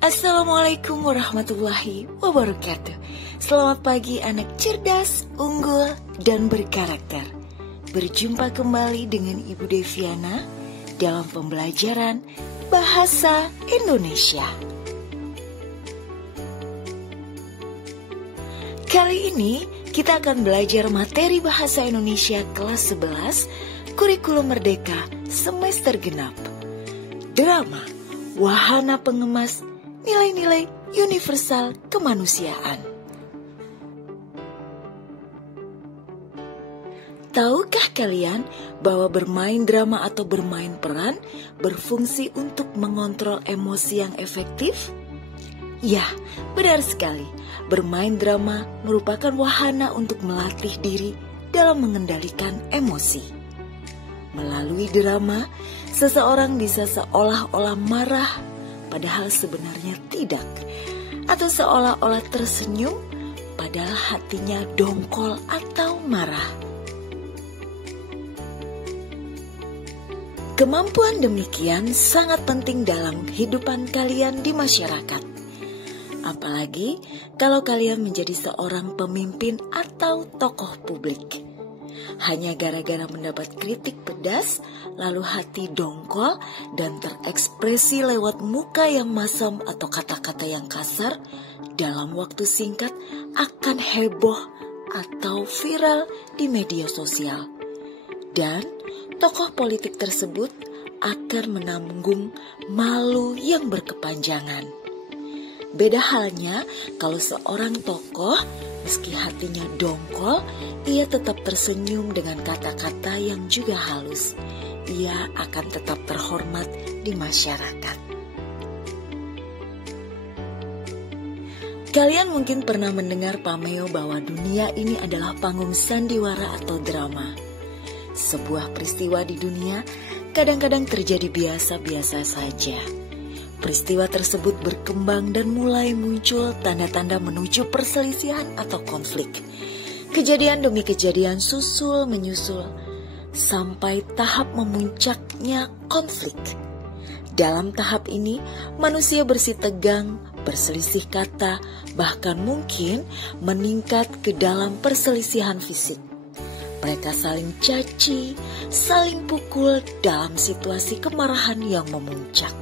Assalamualaikum warahmatullahi wabarakatuh. Selamat pagi anak cerdas, unggul, dan berkarakter. Berjumpa kembali dengan Ibu Deviana dalam pembelajaran Bahasa Indonesia. Kali ini kita akan belajar materi Bahasa Indonesia kelas 11 Kurikulum Merdeka semester genap. Drama, wahana pengemas nilai-nilai universal kemanusiaan. Tahukah kalian bahwa bermain drama atau bermain peran berfungsi untuk mengontrol emosi yang efektif? Ya, benar sekali. Bermain drama merupakan wahana untuk melatih diri dalam mengendalikan emosi. Melalui drama, seseorang bisa seolah-olah marah padahal sebenarnya tidak, atau seolah-olah tersenyum padahal hatinya dongkol atau marah. Kemampuan demikian sangat penting dalam kehidupan kalian di masyarakat. Apalagi kalau kalian menjadi seorang pemimpin atau tokoh publik. Hanya gara-gara mendapat kritik pedas, lalu hati dongkol dan terekspresi lewat muka yang masam atau kata-kata yang kasar, dalam waktu singkat akan heboh atau viral di media sosial. Dan tokoh politik tersebut akan menanggung malu yang berkepanjangan. Beda halnya kalau seorang tokoh, meski hatinya dongkol, ia tetap tersenyum dengan kata-kata yang juga halus. Ia akan tetap terhormat di masyarakat. Kalian mungkin pernah mendengar pameo bahwa dunia ini adalah panggung sandiwara atau drama. Sebuah peristiwa di dunia kadang-kadang terjadi biasa-biasa saja. Peristiwa tersebut berkembang dan mulai muncul tanda-tanda menuju perselisihan atau konflik. Kejadian demi kejadian susul menyusul sampai tahap memuncaknya konflik. Dalam tahap ini, manusia bersitegang, berselisih kata, bahkan mungkin meningkat ke dalam perselisihan fisik. Mereka saling caci, saling pukul dalam situasi kemarahan yang memuncak.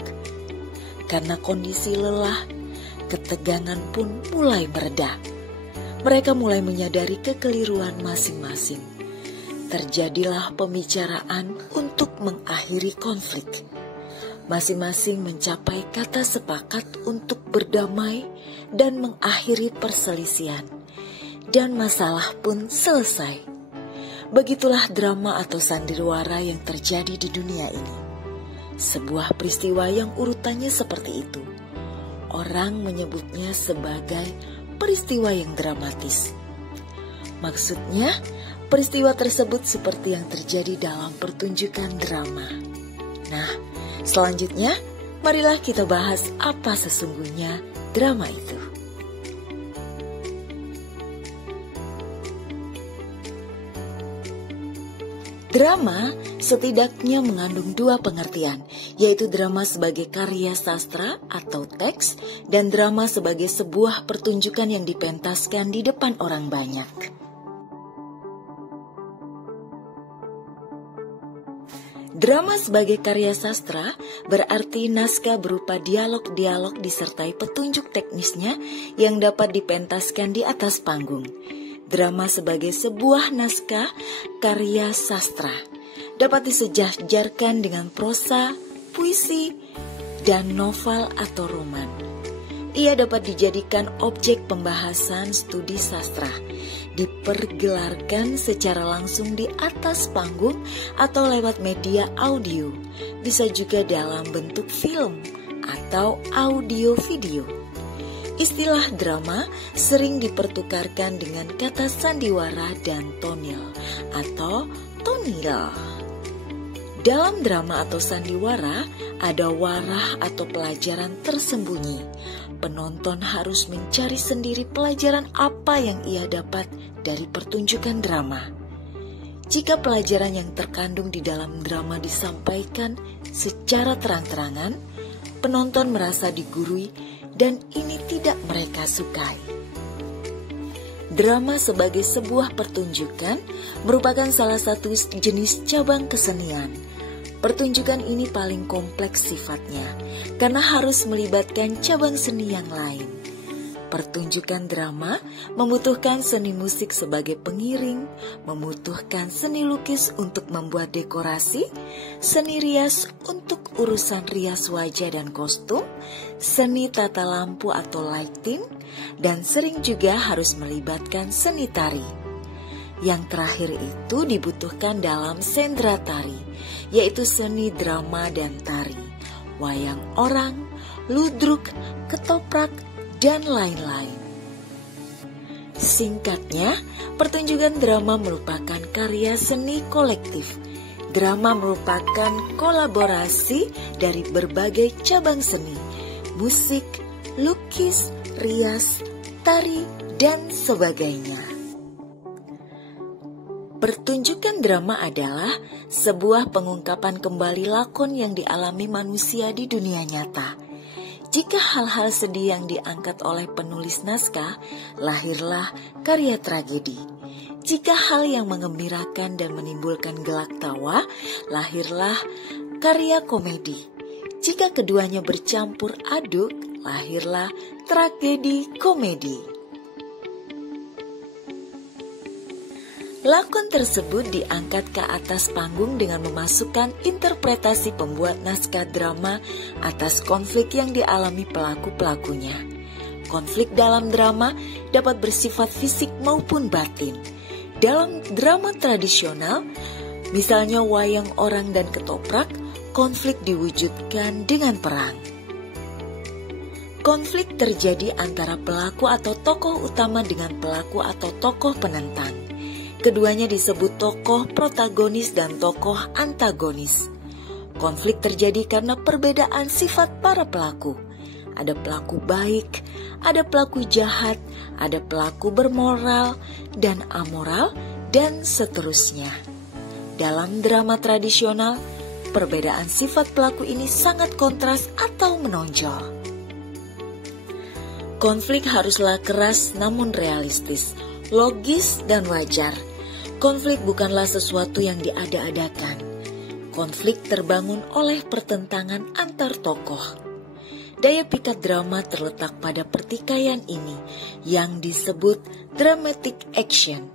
Karena kondisi lelah, ketegangan pun mulai mereda. Mereka mulai menyadari kekeliruan masing-masing. Terjadilah pembicaraan untuk mengakhiri konflik. Masing-masing mencapai kata sepakat untuk berdamai dan mengakhiri perselisihan. Dan masalah pun selesai. Begitulah drama atau sandiwara yang terjadi di dunia ini. Sebuah peristiwa yang urutannya seperti itu. Orang menyebutnya sebagai peristiwa yang dramatis. Maksudnya, peristiwa tersebut seperti yang terjadi dalam pertunjukan drama. Nah, selanjutnya, marilah kita bahas apa sesungguhnya drama itu. Drama setidaknya mengandung dua pengertian, yaitu drama sebagai karya sastra atau teks dan drama sebagai sebuah pertunjukan yang dipentaskan di depan orang banyak. Drama sebagai karya sastra berarti naskah berupa dialog-dialog disertai petunjuk teknisnya yang dapat dipentaskan di atas panggung. Drama sebagai sebuah naskah karya sastra dapat disejajarkan dengan prosa, puisi, dan novel atau roman. Ia dapat dijadikan objek pembahasan studi sastra, dipergelarkan secara langsung di atas panggung atau lewat media audio, bisa juga dalam bentuk film atau audio video. Istilah drama sering dipertukarkan dengan kata sandiwara dan tonil atau tonil. Dalam drama atau sandiwara ada warah atau pelajaran tersembunyi. Penonton harus mencari sendiri pelajaran apa yang ia dapat dari pertunjukan drama. Jika pelajaran yang terkandung di dalam drama disampaikan secara terang-terangan, penonton merasa digurui dan ini tidak mereka sukai. Drama sebagai sebuah pertunjukan merupakan salah satu jenis cabang kesenian. Pertunjukan ini paling kompleks sifatnya karena harus melibatkan cabang seni yang lain. Pertunjukan drama membutuhkan seni musik sebagai pengiring, membutuhkan seni lukis untuk membuat dekorasi, seni rias untuk urusan rias wajah dan kostum, seni tata lampu atau lighting, dan sering juga harus melibatkan seni tari. Yang terakhir itu dibutuhkan dalam sendra tari, yaitu seni drama dan tari, wayang orang, ludruk, ketoprak, dan lain-lain. Singkatnya, pertunjukan drama merupakan karya seni kolektif. Drama merupakan kolaborasi dari berbagai cabang seni, musik, lukis, rias, tari, dan sebagainya. Pertunjukan drama adalah sebuah pengungkapan kembali lakon yang dialami manusia di dunia nyata. Jika hal-hal sedih yang diangkat oleh penulis naskah, lahirlah karya tragedi. Jika hal yang menggembirakan dan menimbulkan gelak tawa, lahirlah karya komedi. Jika keduanya bercampur aduk, lahirlah tragedi komedi. Lakon tersebut diangkat ke atas panggung dengan memasukkan interpretasi pembuat naskah drama atas konflik yang dialami pelaku-pelakunya. Konflik dalam drama dapat bersifat fisik maupun batin. Dalam drama tradisional, misalnya wayang orang dan ketoprak, konflik diwujudkan dengan perang. Konflik terjadi antara pelaku atau tokoh utama dengan pelaku atau tokoh penentang. Keduanya disebut tokoh protagonis dan tokoh antagonis. Konflik terjadi karena perbedaan sifat para pelaku. Ada pelaku baik, ada pelaku jahat, ada pelaku bermoral dan amoral, dan seterusnya. Dalam drama tradisional, perbedaan sifat pelaku ini sangat kontras atau menonjol. Konflik haruslah keras namun realistis, logis dan wajar. Konflik bukanlah sesuatu yang diada-adakan. Konflik terbangun oleh pertentangan antar tokoh. Daya pikat drama terletak pada pertikaian ini yang disebut dramatic action.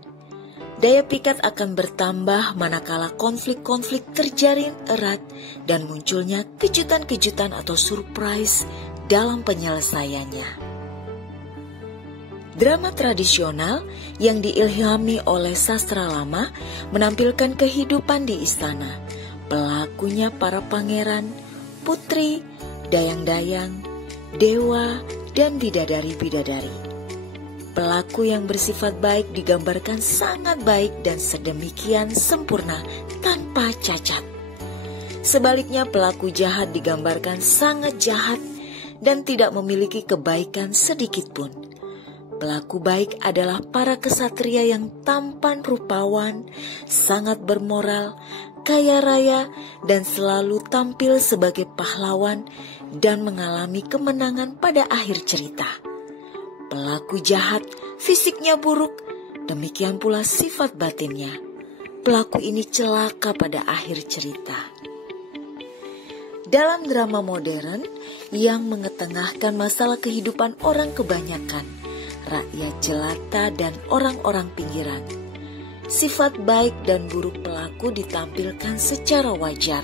Daya pikat akan bertambah manakala konflik-konflik terjalin erat dan munculnya kejutan-kejutan atau surprise dalam penyelesaiannya. Drama tradisional yang diilhami oleh sastra lama menampilkan kehidupan di istana. Pelakunya para pangeran, putri, dayang-dayang, dewa, dan bidadari-bidadari. Pelaku yang bersifat baik digambarkan sangat baik dan sedemikian sempurna tanpa cacat. Sebaliknya pelaku jahat digambarkan sangat jahat dan tidak memiliki kebaikan sedikitpun. Pelaku baik adalah para kesatria yang tampan rupawan, sangat bermoral, kaya raya, dan selalu tampil sebagai pahlawan dan mengalami kemenangan pada akhir cerita. Pelaku jahat, fisiknya buruk, demikian pula sifat batinnya. Pelaku ini celaka pada akhir cerita. Dalam drama modern yang mengetengahkan masalah kehidupan orang kebanyakan, rakyat jelata dan orang-orang pinggiran, sifat baik dan buruk pelaku ditampilkan secara wajar.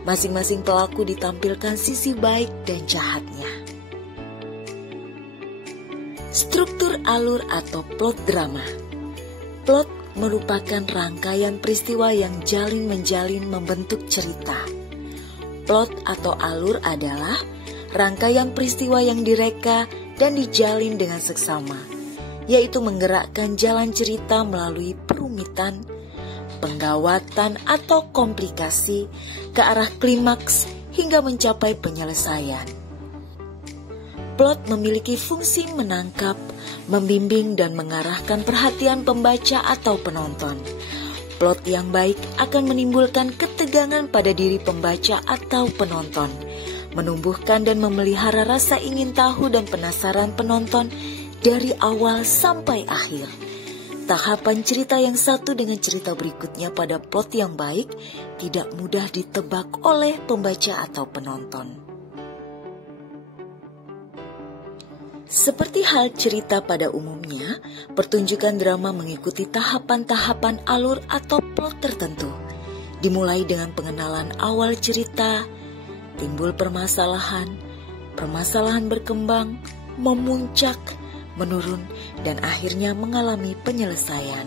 Masing-masing pelaku ditampilkan sisi baik dan jahatnya. Struktur alur atau plot drama. Plot merupakan rangkaian peristiwa yang jalin-menjalin membentuk cerita. Plot atau alur adalah rangkaian peristiwa yang direka dan dijalin dengan seksama, yaitu menggerakkan jalan cerita melalui perumitan, penggawatan atau komplikasi ke arah klimaks hingga mencapai penyelesaian. Plot memiliki fungsi menangkap, membimbing dan mengarahkan perhatian pembaca atau penonton. Plot yang baik akan menimbulkan ketegangan pada diri pembaca atau penonton. menumbuhkan dan memelihara rasa ingin tahu dan penasaran penonton dari awal sampai akhir. Tahapan cerita yang satu dengan cerita berikutnya pada plot yang baik tidak mudah ditebak oleh pembaca atau penonton. Seperti hal cerita pada umumnya, pertunjukan drama mengikuti tahapan-tahapan alur atau plot tertentu. Dimulai dengan pengenalan awal cerita, timbul permasalahan, permasalahan berkembang, memuncak, menurun, dan akhirnya mengalami penyelesaian.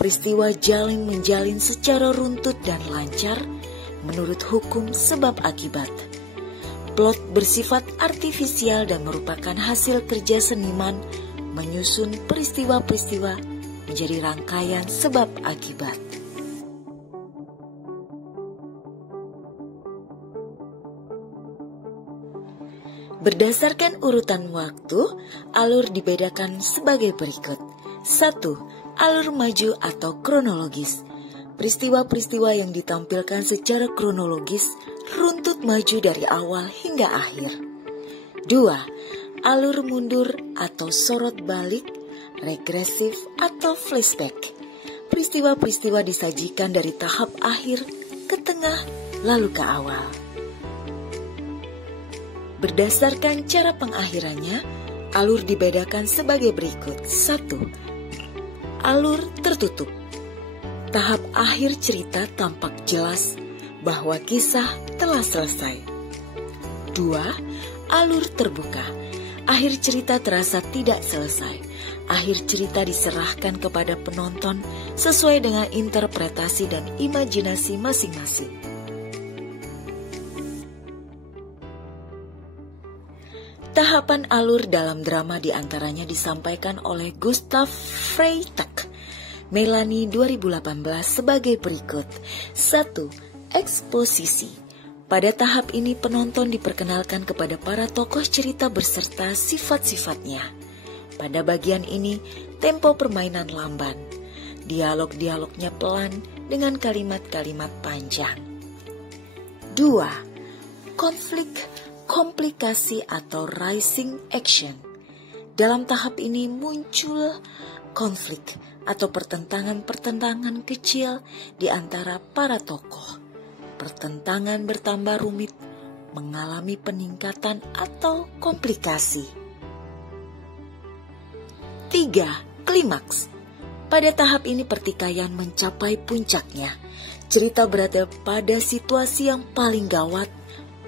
Peristiwa jalin menjalin secara runtut dan lancar menurut hukum sebab akibat. Plot bersifat artifisial dan merupakan hasil kerja seniman menyusun peristiwa-peristiwa menjadi rangkaian sebab akibat. Berdasarkan urutan waktu, alur dibedakan sebagai berikut. 1. Alur maju atau kronologis. Peristiwa-peristiwa yang ditampilkan secara kronologis runtut maju dari awal hingga akhir. 2. Alur mundur atau sorot balik, regresif atau flashback. Peristiwa-peristiwa disajikan dari tahap akhir ke tengah lalu ke awal. Berdasarkan cara pengakhirannya, alur dibedakan sebagai berikut. 1. Alur tertutup. Tahap akhir cerita tampak jelas bahwa kisah telah selesai. 2. Alur terbuka. Akhir cerita terasa tidak selesai. Akhir cerita diserahkan kepada penonton sesuai dengan interpretasi dan imajinasi masing-masing. Tahapan alur dalam drama diantaranya disampaikan oleh Gustav Freytag, Melanie 2018 sebagai berikut. 1. Eksposisi. Pada tahap ini penonton diperkenalkan kepada para tokoh cerita beserta sifat-sifatnya. Pada bagian ini, tempo permainan lamban. Dialog-dialognya pelan dengan kalimat-kalimat panjang. 2. Konflik, komplikasi atau rising action. Dalam tahap ini muncul konflik atau pertentangan-pertentangan kecil di antara para tokoh. Pertentangan bertambah rumit, mengalami peningkatan atau komplikasi. 3. Klimaks. Pada tahap ini pertikaian mencapai puncaknya. Cerita berada pada situasi yang paling gawat,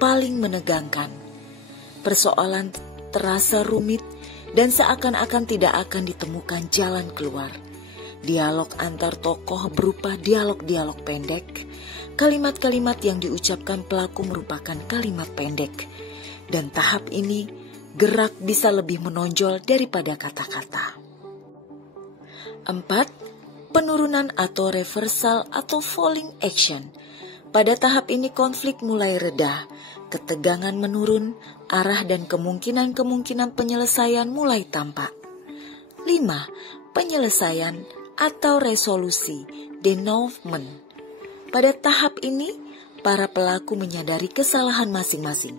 paling menegangkan. Persoalan terasa rumit dan seakan-akan tidak akan ditemukan jalan keluar. Dialog antar tokoh berupa dialog-dialog pendek. Kalimat-kalimat yang diucapkan pelaku merupakan kalimat pendek. Dan tahap ini, gerak bisa lebih menonjol daripada kata-kata. 4. Penurunan atau reversal atau falling action. Pada tahap ini konflik mulai reda, ketegangan menurun, arah dan kemungkinan-kemungkinan penyelesaian mulai tampak. 5. Penyelesaian atau resolusi, denouement. Pada tahap ini, para pelaku menyadari kesalahan masing-masing.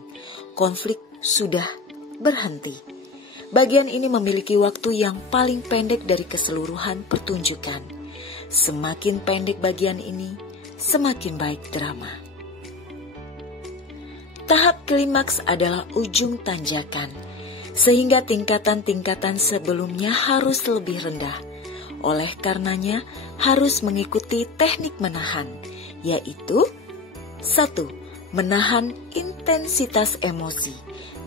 Konflik sudah berhenti. Bagian ini memiliki waktu yang paling pendek dari keseluruhan pertunjukan. Semakin pendek bagian ini, semakin baik drama. Tahap klimaks adalah ujung tanjakan, sehingga tingkatan-tingkatan sebelumnya harus lebih rendah. Oleh karenanya, harus mengikuti teknik menahan, yaitu 1. Menahan intensitas emosi,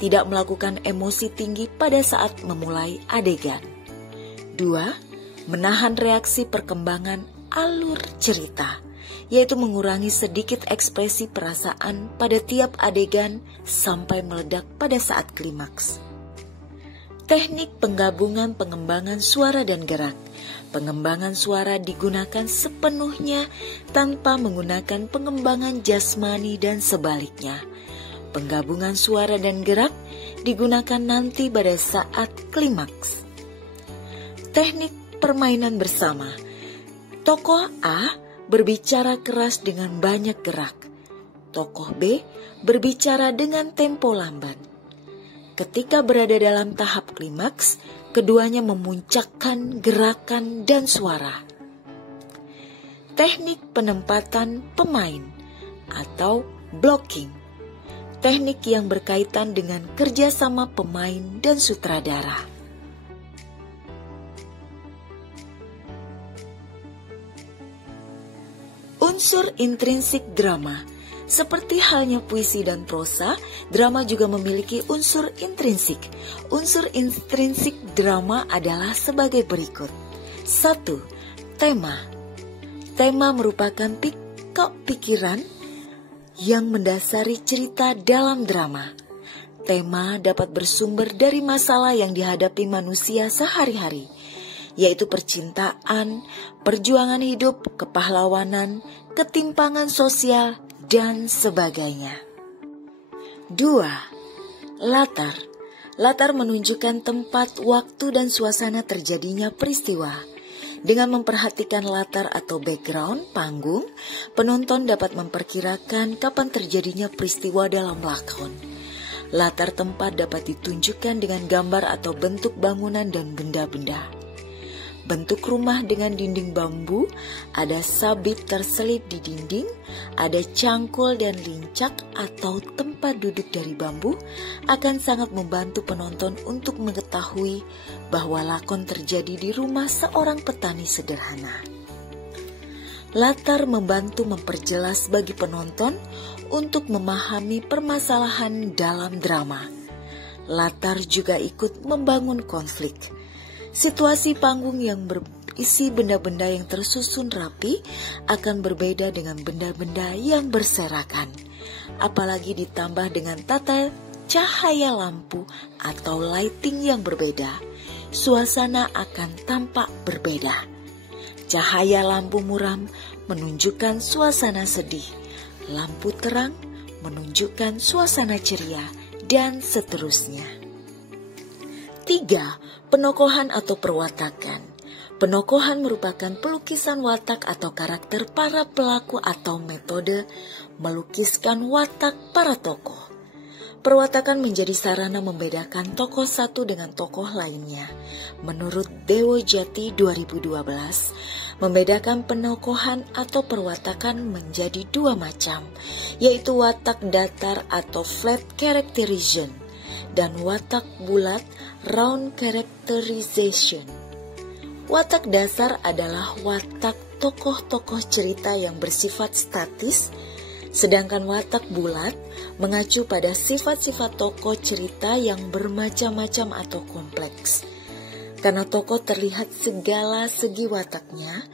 tidak melakukan emosi tinggi pada saat memulai adegan. 2. Menahan reaksi perkembangan alur cerita, yaitu mengurangi sedikit ekspresi perasaan pada tiap adegan sampai meledak pada saat klimaks. Teknik penggabungan pengembangan suara dan gerak. Pengembangan suara digunakan sepenuhnya tanpa menggunakan pengembangan jasmani dan sebaliknya. Penggabungan suara dan gerak digunakan nanti pada saat klimaks. Teknik permainan bersama. Tokoh A berbicara keras dengan banyak gerak. Tokoh B berbicara dengan tempo lambat. Ketika berada dalam tahap klimaks, keduanya memuncakkan gerakan dan suara. Teknik penempatan pemain atau blocking. Teknik yang berkaitan dengan kerjasama pemain dan sutradara. Unsur intrinsik drama. Seperti halnya puisi dan prosa, drama juga memiliki unsur intrinsik. Unsur intrinsik drama adalah sebagai berikut. 1. Tema. Tema merupakan pikiran yang mendasari cerita dalam drama. Tema dapat bersumber dari masalah yang dihadapi manusia sehari-hari, yaitu percintaan, perjuangan hidup, kepahlawanan, ketimpangan sosial, dan sebagainya. 2. Latar. Latar menunjukkan tempat, waktu, dan suasana terjadinya peristiwa. Dengan memperhatikan latar atau background panggung, penonton dapat memperkirakan kapan terjadinya peristiwa dalam lakon. Latar tempat dapat ditunjukkan dengan gambar atau bentuk bangunan dan benda-benda. Bentuk rumah dengan dinding bambu, ada sabit terselip di dinding, ada cangkul dan lincak atau tempat duduk dari bambu, akan sangat membantu penonton untuk mengetahui bahwa lakon terjadi di rumah seorang petani sederhana. Latar membantu memperjelas bagi penonton untuk memahami permasalahan dalam drama. Latar juga ikut membangun konflik. Situasi panggung yang berisi benda-benda yang tersusun rapi akan berbeda dengan benda-benda yang berserakan. Apalagi ditambah dengan tata cahaya lampu atau lighting yang berbeda, suasana akan tampak berbeda. Cahaya lampu muram menunjukkan suasana sedih, lampu terang menunjukkan suasana ceria, dan seterusnya. 3. Penokohan atau perwatakan. Penokohan merupakan pelukisan watak atau karakter para pelaku atau metode melukiskan watak para tokoh. Perwatakan menjadi sarana membedakan tokoh satu dengan tokoh lainnya. Menurut Dewo Jati 2012, membedakan penokohan atau perwatakan menjadi dua macam, yaitu watak datar atau flat characterization dan watak bulat round characterization. Watak dasar adalah watak tokoh-tokoh cerita yang bersifat statis, sedangkan watak bulat mengacu pada sifat-sifat tokoh cerita yang bermacam-macam atau kompleks. Karena tokoh terlihat segala segi wataknya,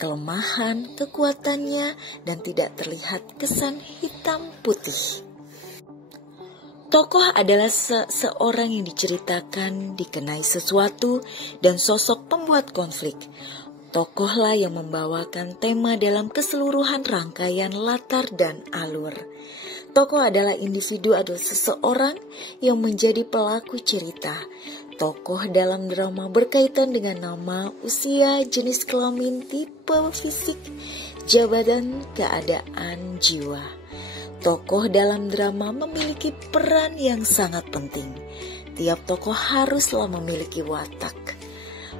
kelemahan, kekuatannya, dan tidak terlihat kesan hitam putih. Tokoh adalah seseorang yang diceritakan, dikenai sesuatu, dan sosok pembuat konflik. Tokohlah yang membawakan tema dalam keseluruhan rangkaian latar dan alur. Tokoh adalah individu atau seseorang yang menjadi pelaku cerita. Tokoh dalam drama berkaitan dengan nama, usia, jenis kelamin, tipe fisik, jabatan, keadaan jiwa. Tokoh dalam drama memiliki peran yang sangat penting. Tiap tokoh haruslah memiliki watak.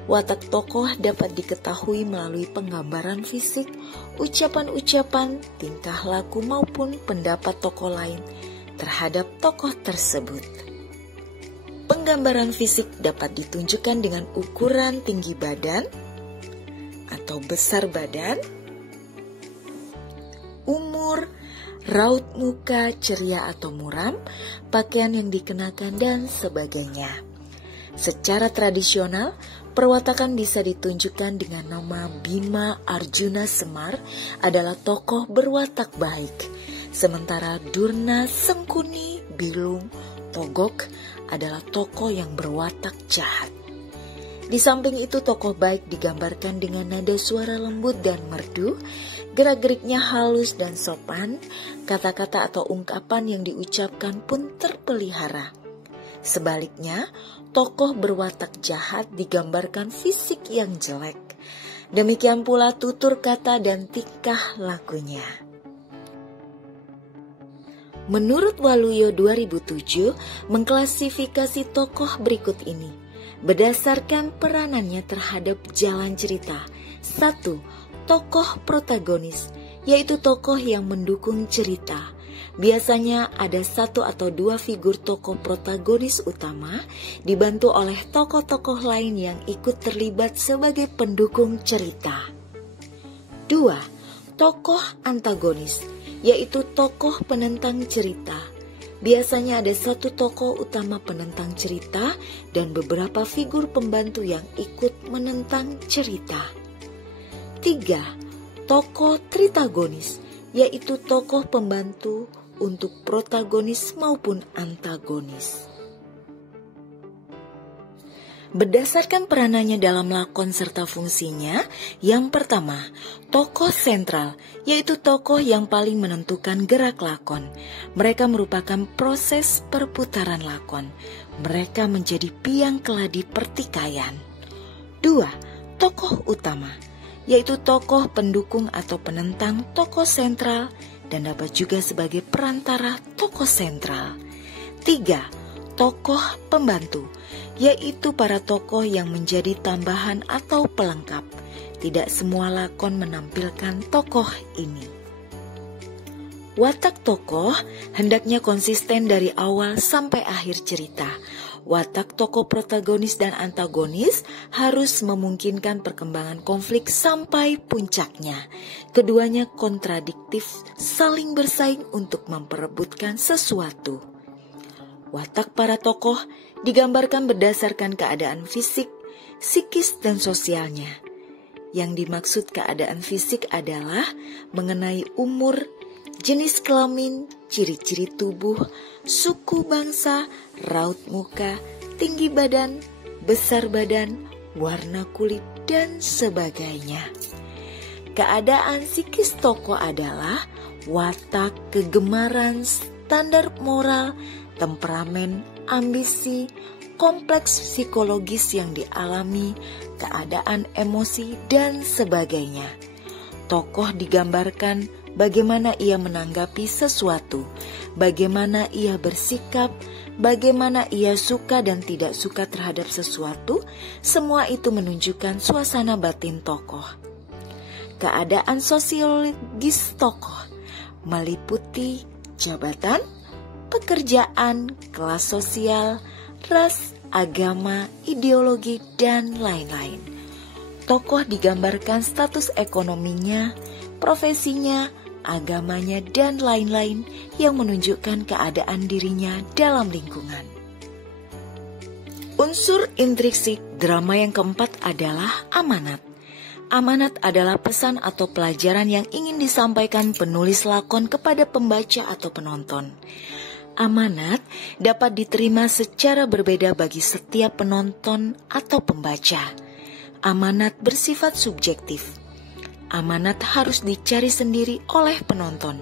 Watak tokoh dapat diketahui melalui penggambaran fisik, ucapan-ucapan, tingkah laku maupun pendapat tokoh lain terhadap tokoh tersebut. Penggambaran fisik dapat ditunjukkan dengan ukuran tinggi badan atau besar badan, umur, raut muka, ceria atau muram, pakaian yang dikenakan, dan sebagainya. Secara tradisional, perwatakan bisa ditunjukkan dengan nama Bima Arjuna Semar adalah tokoh berwatak baik, sementara Durna Sengkuni Bilung Togok adalah tokoh yang berwatak jahat. Di samping itu, tokoh baik digambarkan dengan nada suara lembut dan merdu, gerak-geriknya halus dan sopan, kata-kata atau ungkapan yang diucapkan pun terpelihara. Sebaliknya, tokoh berwatak jahat digambarkan fisik yang jelek. Demikian pula tutur kata dan tingkah lakunya. Menurut Waluyo 2007, mengklasifikasi tokoh berikut ini berdasarkan peranannya terhadap jalan cerita. 1. Tokoh protagonis, yaitu tokoh yang mendukung cerita. Biasanya ada 1 atau 2 figur tokoh protagonis utama dibantu oleh tokoh-tokoh lain yang ikut terlibat sebagai pendukung cerita. 2. Tokoh antagonis, yaitu tokoh penentang cerita. Biasanya ada 1 tokoh utama penentang cerita dan beberapa figur pembantu yang ikut menentang cerita. 3. Tokoh tritagonis, yaitu tokoh pembantu untuk protagonis maupun antagonis. Berdasarkan peranannya dalam lakon serta fungsinya, yang pertama, tokoh sentral, yaitu tokoh yang paling menentukan gerak lakon. Mereka merupakan proses perputaran lakon. Mereka menjadi biang keladi pertikaian. 2. Tokoh utama, yaitu tokoh pendukung atau penentang tokoh sentral dan dapat juga sebagai perantara tokoh sentral. 3. Tokoh pembantu, yaitu para tokoh yang menjadi tambahan atau pelengkap. Tidak semua lakon menampilkan tokoh ini. Watak tokoh hendaknya konsisten dari awal sampai akhir cerita. Watak tokoh protagonis dan antagonis harus memungkinkan perkembangan konflik sampai puncaknya. Keduanya kontradiktif, saling bersaing untuk memperebutkan sesuatu. Watak para tokoh digambarkan berdasarkan keadaan fisik, psikis, dan sosialnya. Yang dimaksud keadaan fisik adalah mengenai umur, jenis kelamin, ciri-ciri tubuh, suku bangsa, raut muka, tinggi badan, besar badan, warna kulit, dan sebagainya. Keadaan psikis tokoh adalah watak, kegemaran, standar moral, temperamen, ambisi, kompleks psikologis yang dialami, keadaan emosi, dan sebagainya. Tokoh digambarkan bagaimana ia menanggapi sesuatu, bagaimana ia bersikap, bagaimana ia suka dan tidak suka terhadap sesuatu. Semua itu menunjukkan suasana batin tokoh. Keadaan sosiologis tokoh meliputi jabatan, pekerjaan, kelas sosial, ras, agama, ideologi, dan lain-lain. Tokoh digambarkan status ekonominya, profesinya, agamanya, dan lain-lain yang menunjukkan keadaan dirinya dalam lingkungan. Unsur intrinsik drama yang keempat adalah amanat. Amanat adalah pesan atau pelajaran yang ingin disampaikan penulis lakon kepada pembaca atau penonton. Amanat dapat diterima secara berbeda bagi setiap penonton atau pembaca. Amanat bersifat subjektif. Amanat harus dicari sendiri oleh penonton.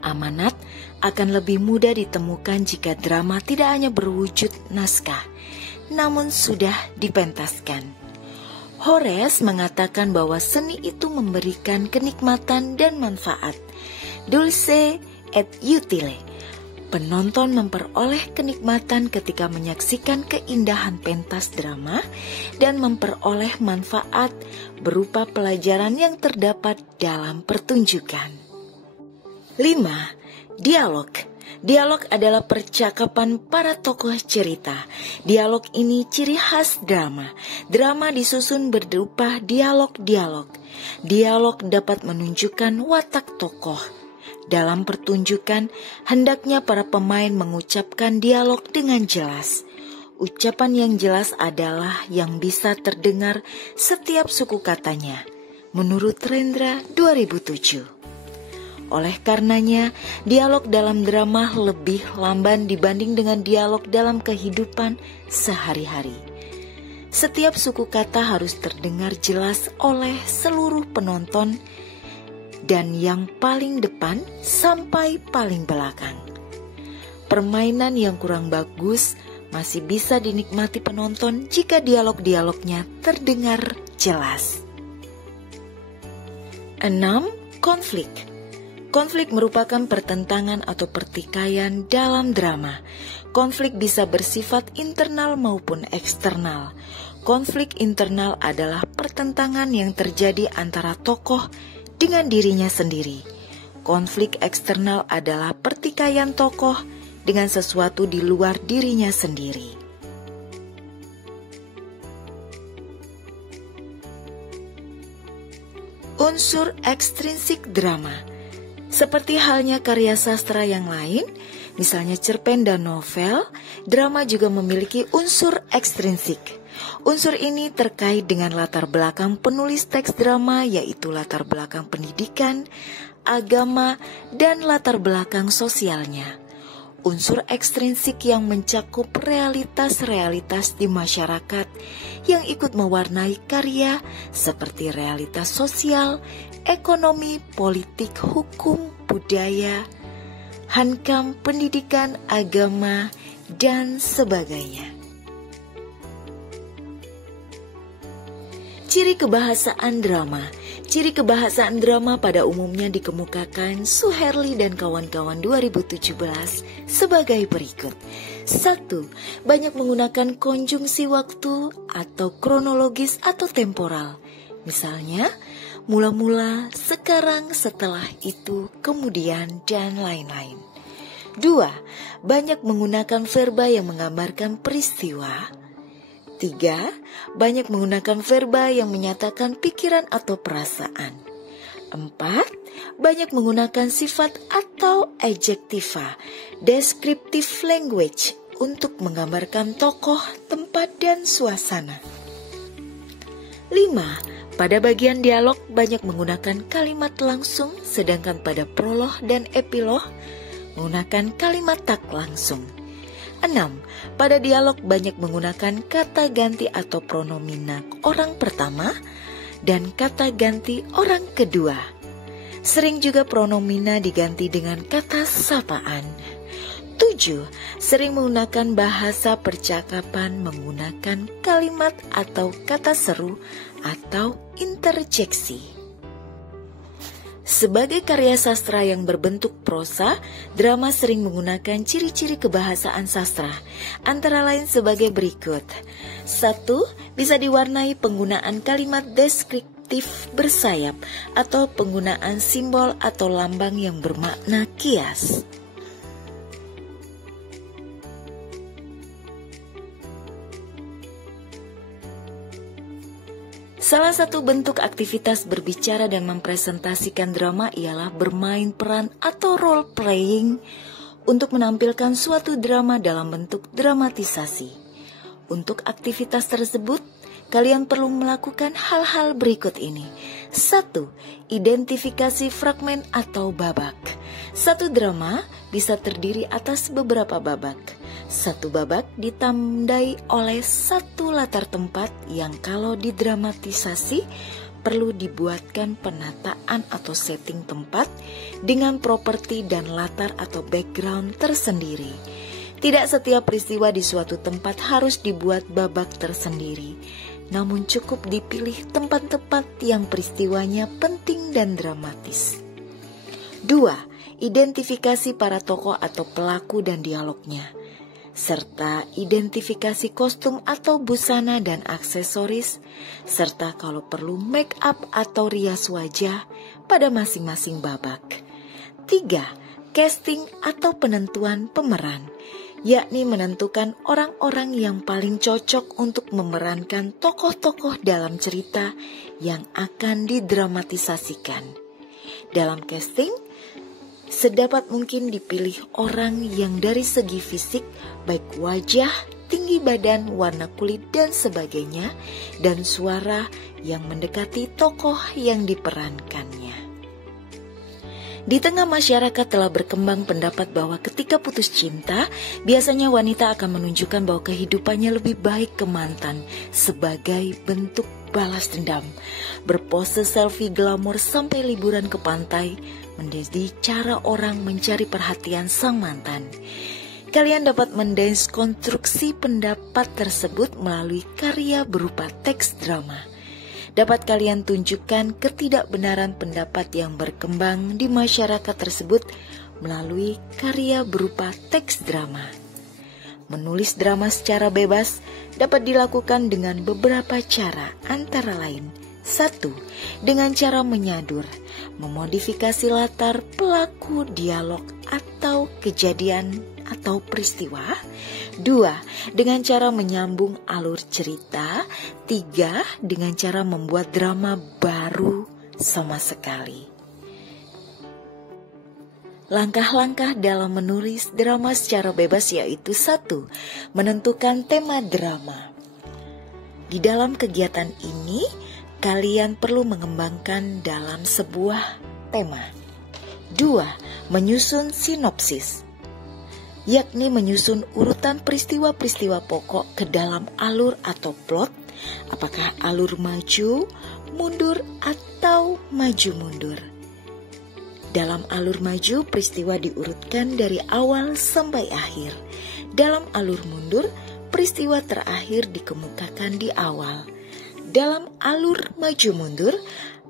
Amanat akan lebih mudah ditemukan jika drama tidak hanya berwujud naskah, namun sudah dipentaskan. Horace mengatakan bahwa seni itu memberikan kenikmatan dan manfaat. Dulce et utile. Penonton memperoleh kenikmatan ketika menyaksikan keindahan pentas drama dan memperoleh manfaat berupa pelajaran yang terdapat dalam pertunjukan. 5. Dialog. Dialog adalah percakapan para tokoh cerita. Dialog ini ciri khas drama. Drama disusun berupa dialog-dialog. Dialog dapat menunjukkan watak tokoh. Dalam pertunjukan, hendaknya para pemain mengucapkan dialog dengan jelas. Ucapan yang jelas adalah yang bisa terdengar setiap suku katanya, menurut Rendra 2007. Oleh karenanya, dialog dalam drama lebih lamban dibanding dengan dialog dalam kehidupan sehari-hari. Setiap suku kata harus terdengar jelas oleh seluruh penonton, dan yang paling depan sampai paling belakang. Permainan yang kurang bagus masih bisa dinikmati penonton jika dialog-dialognya terdengar jelas. 6. Konflik. Konflik merupakan pertentangan atau pertikaian dalam drama. Konflik bisa bersifat internal maupun eksternal. Konflik internal adalah pertentangan yang terjadi antara tokoh dengan dirinya sendiri. Konflik eksternal adalah pertikaian tokoh dengan sesuatu di luar dirinya sendiri. Unsur ekstrinsik drama. Seperti halnya karya sastra yang lain, misalnya cerpen dan novel, drama juga memiliki unsur ekstrinsik. Unsur ini terkait dengan latar belakang penulis teks drama, yaitu latar belakang pendidikan, agama, dan latar belakang sosialnya. Unsur ekstrinsik yang mencakup realitas-realitas di masyarakat yang ikut mewarnai karya seperti realitas sosial, ekonomi, politik, hukum, budaya, hankam, pendidikan, agama, dan sebagainya. Ciri kebahasaan drama. Ciri kebahasaan drama pada umumnya dikemukakan Suherli dan kawan-kawan 2017 sebagai berikut. 1. Banyak menggunakan konjungsi waktu atau kronologis atau temporal. Misalnya, mula-mula, sekarang, setelah itu, kemudian, dan lain-lain. 2. Banyak menggunakan verba yang menggambarkan peristiwa. 3. Banyak menggunakan verba yang menyatakan pikiran atau perasaan. 4. Banyak menggunakan sifat atau adjektiva, descriptive language, untuk menggambarkan tokoh, tempat, dan suasana. 5. Pada bagian dialog banyak menggunakan kalimat langsung, sedangkan pada prolog dan epilog menggunakan kalimat tak langsung. 6. Pada dialog banyak menggunakan kata ganti atau pronomina orang pertama dan kata ganti orang kedua. Sering juga pronomina diganti dengan kata sapaan. 7. Sering menggunakan bahasa percakapan menggunakan kalimat atau kata seru atau interjeksi. Sebagai karya sastra yang berbentuk prosa, drama sering menggunakan ciri-ciri kebahasaan sastra, antara lain sebagai berikut. 1. Bisa diwarnai penggunaan kalimat deskriptif bersayap atau penggunaan simbol atau lambang yang bermakna kias. Salah satu bentuk aktivitas berbicara dan mempresentasikan drama ialah bermain peran atau role playing untuk menampilkan suatu drama dalam bentuk dramatisasi. Untuk aktivitas tersebut, kalian perlu melakukan hal-hal berikut ini. 1. Identifikasi fragmen atau babak. Satu drama bisa terdiri atas beberapa babak. Satu babak ditandai oleh satu latar tempat yang kalau didramatisasi perlu dibuatkan penataan atau setting tempat dengan properti dan latar atau background tersendiri. Tidak setiap peristiwa di suatu tempat harus dibuat babak tersendiri, namun cukup dipilih tempat-tempat yang peristiwanya penting dan dramatis. 2. Identifikasi para tokoh atau pelaku dan dialognya, serta identifikasi kostum atau busana dan aksesoris, serta kalau perlu make up atau rias wajah pada masing-masing babak. 3. Casting atau penentuan pemeran, yakni menentukan orang-orang yang paling cocok untuk memerankan tokoh-tokoh dalam cerita yang akan didramatisasikan. Dalam casting, sedapat mungkin dipilih orang yang dari segi fisik, baik wajah, tinggi badan, warna kulit, dan sebagainya, dan suara yang mendekati tokoh yang diperankannya. Di tengah masyarakat telah berkembang pendapat bahwa ketika putus cinta, biasanya wanita akan menunjukkan bahwa kehidupannya lebih baik ke mantan sebagai bentuk balas dendam. Berpose selfie glamor sampai liburan ke pantai menjadi cara orang mencari perhatian sang mantan. Kalian dapat mendeskonstruksi pendapat tersebut melalui karya berupa teks drama. dapat kalian tunjukkan ketidakbenaran pendapat yang berkembang di masyarakat tersebut melalui karya berupa teks drama. Menulis drama secara bebas dapat dilakukan dengan beberapa cara, antara lain: 1. Dengan cara menyadur, memodifikasi latar, pelaku, dialog, atau kejadian atau peristiwa. 2. Dengan cara menyambung alur cerita. 3. Dengan cara membuat drama baru sama sekali. Langkah-langkah dalam menulis drama secara bebas yaitu: 1. Menentukan tema drama. Di dalam kegiatan ini, kalian perlu mengembangkan dalam sebuah tema. 2. Menyusun sinopsis, yakni menyusun urutan peristiwa-peristiwa pokok ke dalam alur atau plot, apakah alur maju, mundur, atau maju mundur. Dalam alur maju, peristiwa diurutkan dari awal sampai akhir. Dalam alur mundur, peristiwa terakhir dikemukakan di awal. Dalam alur maju mundur,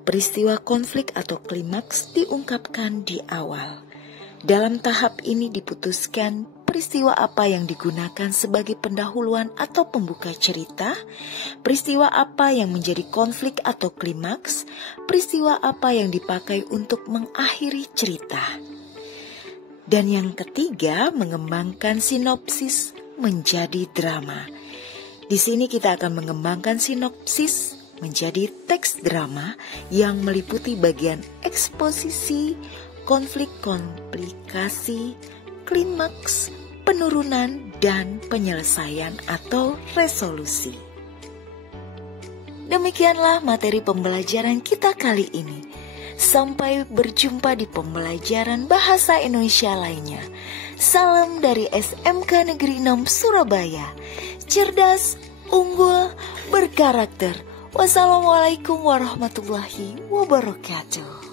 peristiwa konflik atau klimaks diungkapkan di awal. Dalam tahap ini diputuskan peristiwa apa yang digunakan sebagai pendahuluan atau pembuka cerita, peristiwa apa yang menjadi konflik atau klimaks, peristiwa apa yang dipakai untuk mengakhiri cerita. Dan yang ketiga, mengembangkan sinopsis menjadi drama. Di sini kita akan mengembangkan sinopsis menjadi teks drama yang meliputi bagian eksposisi, konflik, komplikasi, klimaks, penurunan, dan penyelesaian atau resolusi. Demikianlah materi pembelajaran kita kali ini. Sampai berjumpa di pembelajaran bahasa Indonesia lainnya. Salam dari SMK Negeri 6 Surabaya. Cerdas, unggul, berkarakter. Wassalamualaikum warahmatullahi wabarakatuh.